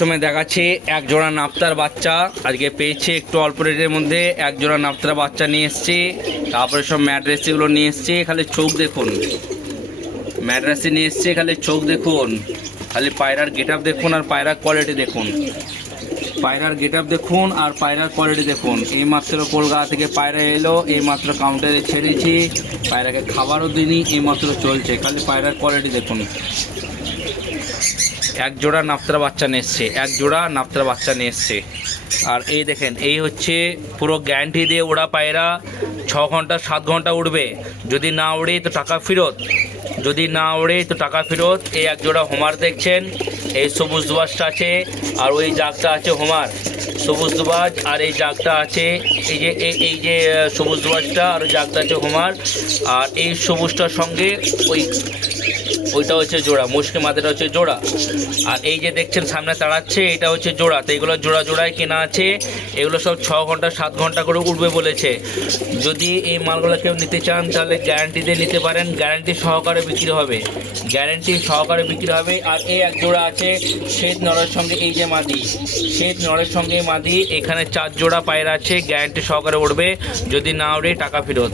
প্রথমে দেখাচ্ছি এক জোড়া নাপ্তার বাচ্চা আজকে পেয়েছে একটু অল্প রেটের মধ্যে। এক জোড়া নাপ্তার বাচ্চা নিয়ে এসছি, তারপরে সব ম্যাড্রেসিগুলো নিয়ে এসছি। খালি চোখ দেখুন, ম্যাড্রেসি নিয়ে এসছি, খালি চোখ দেখুন, খালি পায়রার গেট আপ দেখুন আর পায়রার কোয়ালিটি দেখুন। পায়রার গেট আপ দেখুন আর পায়রার কোয়ালিটি দেখুন। এইমাত্র কলকাতা থেকে পায়রা এলো, এইমাত্র কাউন্টারে ছেড়েছি, পায়রাকে খাবারও দিইনি, এইমাত্র চলছে। খালি পায়রার কোয়ালিটি দেখুন। এক জোড়া নাপ্তার বাচ্চা নিয়ে এসছে, এক জোড়া নাপ্তার বাচ্চা নিয়ে এসছে। আর এই দেখেন, এই হচ্ছে পুরো গ্যারান্টি দিয়ে ওড়া পায়রা। 6 ঘন্টা 7 ঘন্টা উড়বে, যদি না উড়ে তো টাকা ফেরত, যদি না ওড়ে তো টাকা ফেরত। এই এক জোড়া হোমার দেখছেন, এই সবুজ দুবাজটা আছে আর ওই জাগটা আছে হোমার। সবুজ দুবাজ আর এই জাগটা আছে, এই যে সবুজ দুবাজটা আর ওই জাগটা আছে হোমার। আর এই সবুজটার সঙ্গে ওইটা হচ্ছে জোড়া, মুশকি মাথাটা হচ্ছে জোড়া। আর এই যে দেখছেন সামনে তাড়াচ্ছে, এটা হচ্ছে জোড়া। তো এগুলো জোড়া জোড়ায় কেনা আছে। এগুলো সব 6 ঘন্টা 7 ঘন্টা করে উঠবে বলেছে। যদি এই মালগুলো কেউ নিতে চান তাহলে গ্যারান্টি দিয়ে নিতে পারেন, গ্যারান্টি সহকারে বিক্রি হবে, গ্যারান্টি সহকারে বিক্রি হবে। আর এই এক জোড়া আছে শ্বেত নরের সঙ্গে, এই যে মাদি, শ্বেত নরের সঙ্গে মাদি। এখানে 4 জোড়া পায়রা আছে, গ্যারান্টি সহকারে উঠবে, যদি না উঠে টাকা ফেরত।